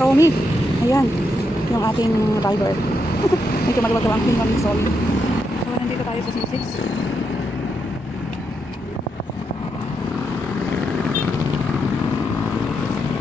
Somi. Ayan, yung ating driver. Medyo maluwag ang aking kami Somi. So, nandito tayo sa C6.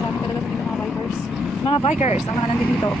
Marami talaga sa mga bikers. Mga bikers ang mga nandito dito.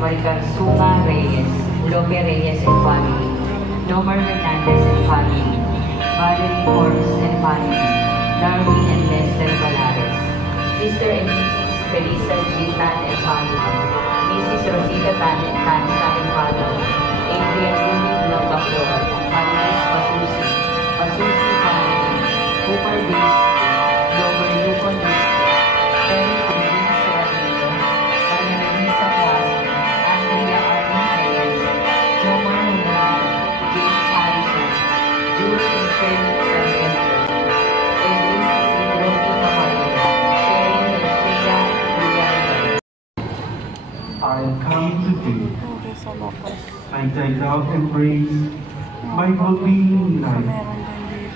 Maricarsunga Reyes, Lope Reyes and family, Nomar Hernandez and family, Valerie Forbes and family, Darwin and Lester Valares, Sister and Mrs. Felisa G. Tan and family, Mrs. Rosita Tan and Kansa and family, Adrian Rumi Blanca-Flor, Maris Pasusi, Pasusi family, Cooper Base, Lower Yukon District, Terry Andrina Serrano, Maria Luisa Cuasi, Andrea Armin Reyes, Jomar Hunal, James Harrison, Julie and Shirley Sargento, Edris Isidro P. Camargo, Sherry and Sheila Villarreal. I come to thee, I thy love embrace, my well-being in life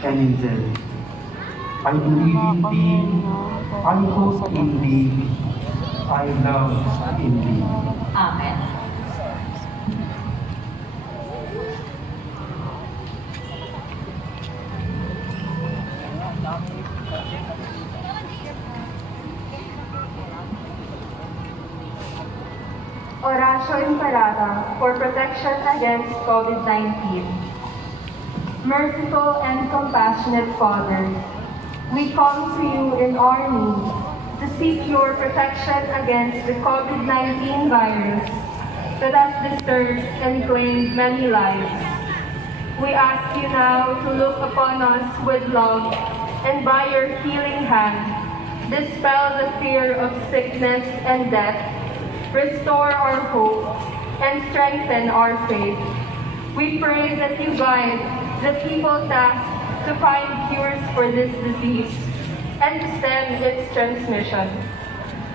and in death. I believe in thee, I hope in thee, I love in thee. Amen. Oratio Imperata for protection against COVID-19. Merciful and compassionate Father, we come to you in our need to seek your protection against the COVID-19 virus that has disturbed and claimed many lives. We ask you now to look upon us with love and by your healing hand, dispel the fear of sickness and death, restore our hope, and strengthen our faith. We pray that you guide the people tasked to find cures for this disease and to stem its transmission.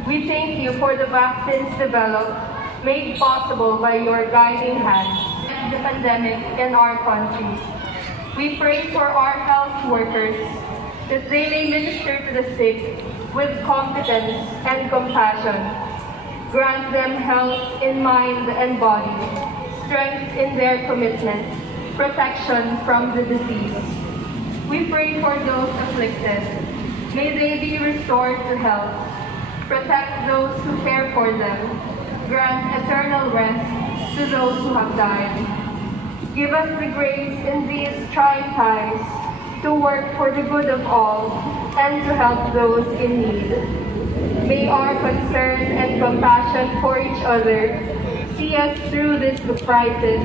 We thank you for the vaccines developed, made possible by your guiding hands, the pandemic in our country. We pray for our health workers, that they may minister to the sick with competence and compassion. Grant them health in mind and body, strength in their commitment, protection from the disease. We pray for those afflicted. May they be restored to health. Protect those who care for them. Grant eternal rest to those who have died. Give us the grace in these trying times to work for the good of all and to help those in need. May our concern and compassion for each other see us through this crisis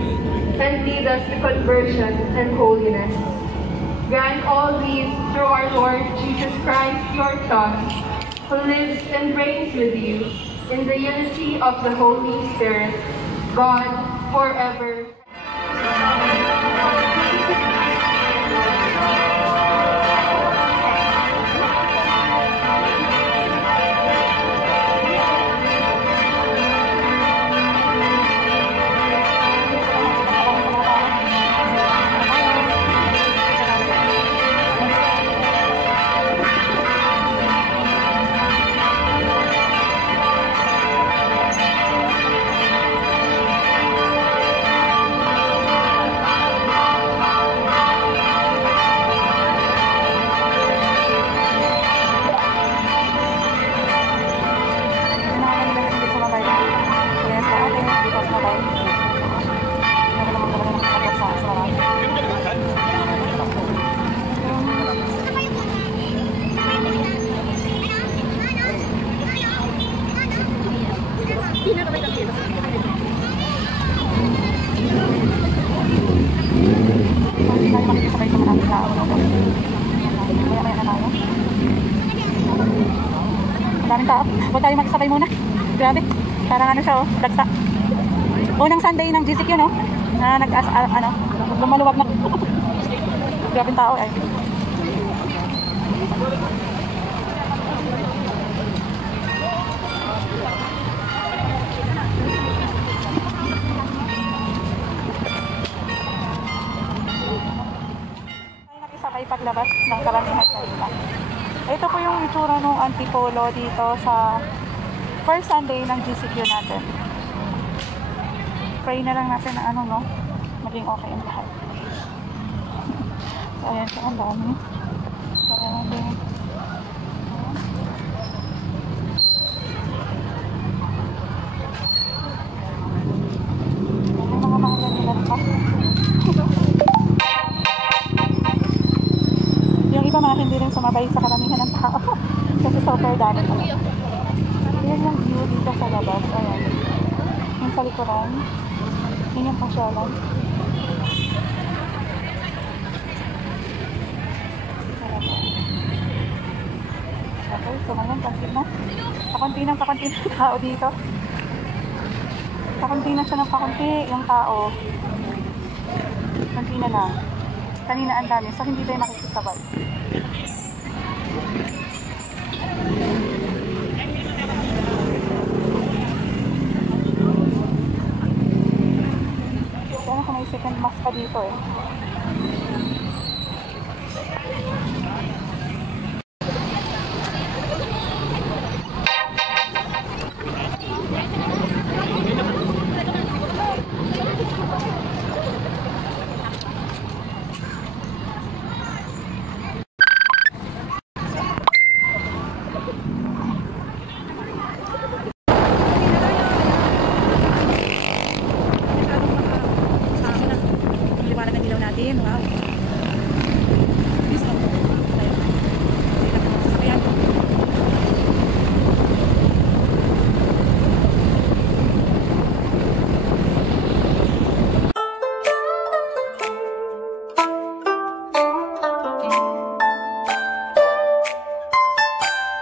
and lead us to conversion and holiness. Grant all these through our Lord Jesus Christ, your Son, who lives and reigns with you in the unity of the Holy Spirit, God, forever. Daming tao. Huwag tayo magsabay muna. Grabe. Parang ano siya, oh. Dagsa. Unang Sunday ng GCQ, no? Na lumaluwag na. Grabing tao, ay. Nakisabay paglabas ng karamihan kanina. Ito po yung itsura ng Antipolo dito sa first Sunday ng GCQ natin. Pray na lang natin na no? Maging okay ang lahat. So, ayan siya, ang dami. Grabe. May mga mahalagilan pa. Yung iba mga hindi rin sumabay sa karamihan ng tao. Kasi super dami pa. Ayan yung view dito sa labas. Ayan. Yung sa likuran. Yun yung pasyalan. Okay, so ngayon, kakunti na. Kakunti ng tao dito. Kakunti na siya ng kakunti yung tao. Kakunti na lang. Kanina ang dami, so hindi tayo makikisabay. Kaya kung may second mask pa dito eh.